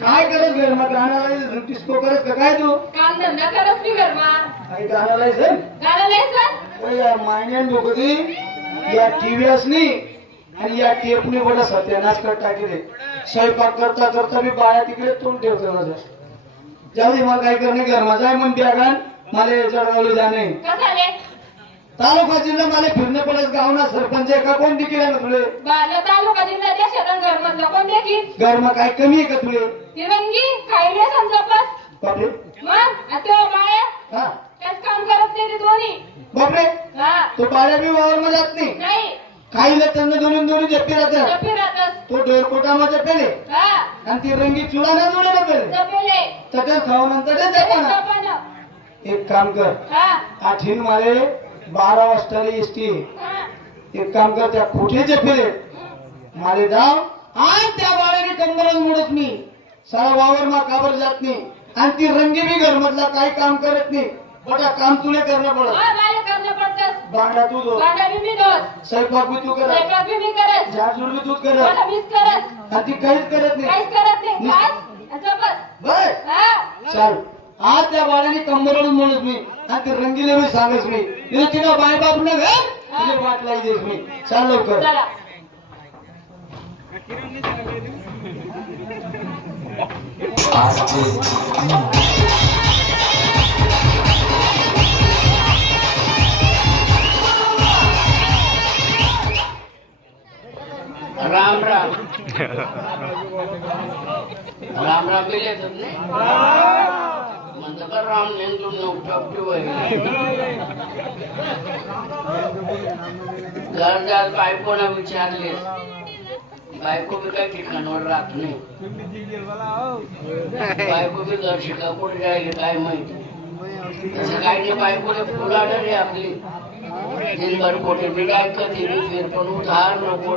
काय करत घर मग गाण्याला डिस्को करत का काय तू काम धंदा करत मी घरमा आणि गाण्याला सर गाण्याला सर ओय यार मायनेन डोकती या टीव्हीएस नी आणि या टेपने बडा सत्यानाश कर टाकी रे स्वयंपाक करता करता मी बाया तिकडे तोंड ठेवतो माझं जाऊ दे मला काय करणे घर माझा आहे म्हणते आगान मला जळगावला जाणे कसं आले तालुका जिल्हा मला फिरणे पडत गावना सरपंच का कोण दिकेला ना तुले बाला तालुका जिल्ह्याच्या शेतात घर मधलं कोण देखील घर मग काय कमी आहे का तुले तिरंगी खायले संजोपास बापरे मग आता बाया हा काहीच काम करत नाही ते दोन्ही बापरे हा तो बाळ्या बी वावर मध्ये जात नाही नाही खाईला त्यांना दोन्ही दोन्ही जप्पी राहतात जपी राहतस तो डोरकोटामध्ये पेले हा आणि ती रंगी चुला ना जोडे पेले जपेले तटे खाऊन नंतर ते जपाना जपाना एक काम कर हा आठीन माले 12 वाजता एसटी हा एक काम कर त्या कुठे जपेले माले जाव आज त्या बाळ्याने कंबरच मोडत मी सारा वावर मा काबर जात नाही आणि ती रंगी बी घर मधला काही काम करत नाही बटा काम तुले करणं पडत हा मला करणं पडतस बांगडा तू दो गाडा बी मी दोस स्वयंपाक बी तू करत स्वयंपाक बी मी करत झाडझुड बी तू करत मला मीच करत आणि ती काहीच करत नाही काहीच करत नाही खास जपत बर हा चाल आज त्या बाळाने कंबरवरून म्हणत मी आणि ते रंगीले मी सांगत मी तिने तिला बाय बाप न घर तिने वाट लाई देस मी चाल लवकर चला राम राम राम राम गेले तुमने म्हणतो का राम नेन तुमने उपटपटी घर जात बायकोना विचारले बायको बी काही ठिकाणावर राहत नाही बायको बी घर शिका कुठे जायले काय माहिती तसं काही नाही बायकोला फुलाडर आहे आपली दिनभर कोठे बी काय कधी फिर पण उधार नको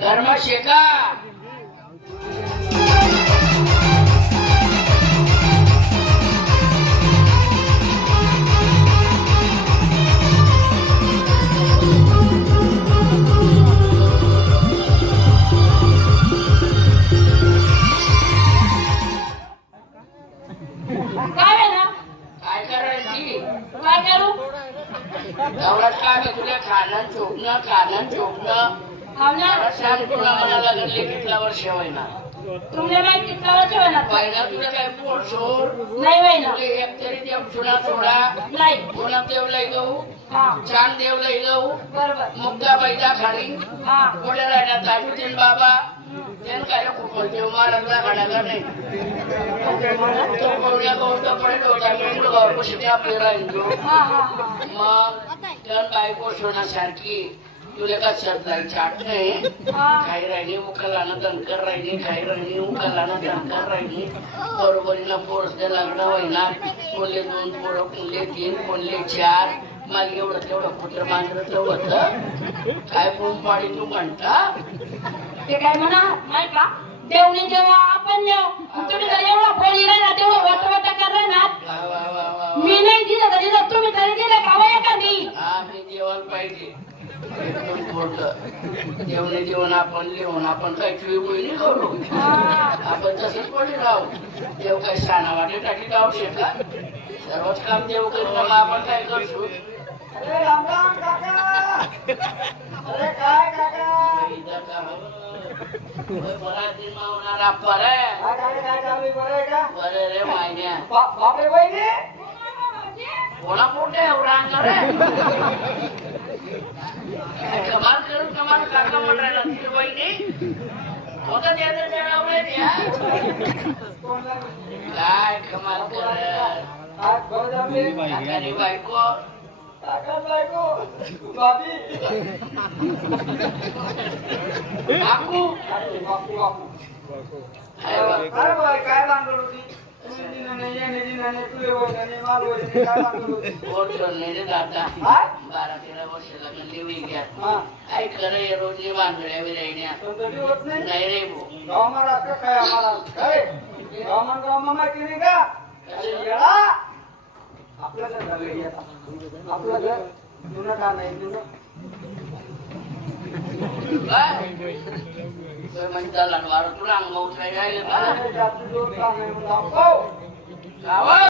घरमा शेका काय आहे ना काय करायची काय करू एवढंच काय मी तुला खाणं चोपणं आवणार सांग तुला मला लागले कितला वर्ष होईना तुमले माहिती किती वेळा पहिला तुला काय पोट सोड नाही वय ना तुला एक तरी देव चुना सोडा नाही कोणा देव लई जाऊ हा छान देव लई जाऊ बरोबर मुक्ता बैदा खाली हा पुढे राहणार ताजुद्दीन बाबा त्यानं काय खूप देव महाराजला घडायला नाही तो कोवड्या गौरता पडेल होता मेंढू गाव कशी त्या पेरायचो हा हा मग त्यानं बायको सोनासारखी तुला का सरदार चाट नाही काही राहिली उकालानं दणकर राहिली काही राहिली उकालानं दणकर राहिली बरोबरीनं पोरस दे लग्न होईना कोणले 2 पोरं कोणले 3 कोणले 4 मला एवढं तेवढं कुठं मांजरत होत काय बोंबाडी तू म्हणता ते काय म्हणा नाही का देवणी जेव्हा आपण देव तुम्ही जर एवढा फोडी राहिला तेवढं वाटवाटा करणार ना वा वा वा वा मी नाही दिलं तरी जर तुम्ही तरी दिलं का वय एखादी आम्ही जेवण पाहिजे एकदम खोटं जेवणे जेवण आपण लिहून आपण काही चुई नाही करू आपण तसंच पडे राहू देव काही साना वाटे टाकी जाऊ शेका सर्वच काम देव करू मग आपण काय करतो अरे राम राम काका अरे काय काका बराच दिन होणारा बरे काय चालू बरं का बरे रे मायन्या बापरे वहिनी कोणा मोठे उरांना रे कमाल करून कमाल काका म्हणायला वहिनी होतं त्याचं जणावले द्या काय कमाल करत आज बरं जमले काकानी बायको काका बायको बाबी काकू बापू बापू आहे बा. अरे बाय काय भांडण होती तुले बोलणे माल बोलणे काय भांडण होती पोट सोडणे रे दादा हा 12-13 वर्ष लग्न लिवी घ्या हा काय खरं हे रोजनी बांधड्या विरायण्या तंतटी होत नाही नाही रे भाऊ गावाला का काय आम्हाला काय गावाला माहिती नाही का अरे येडा आपलं घर झालं येडा आपलं घर जुनं का नाही जुनं काय म्हणजे दलाल वार तुला अंग उतरायला राहिलं का जास्त दिवस काम आहे म्हणलं. हो. गावात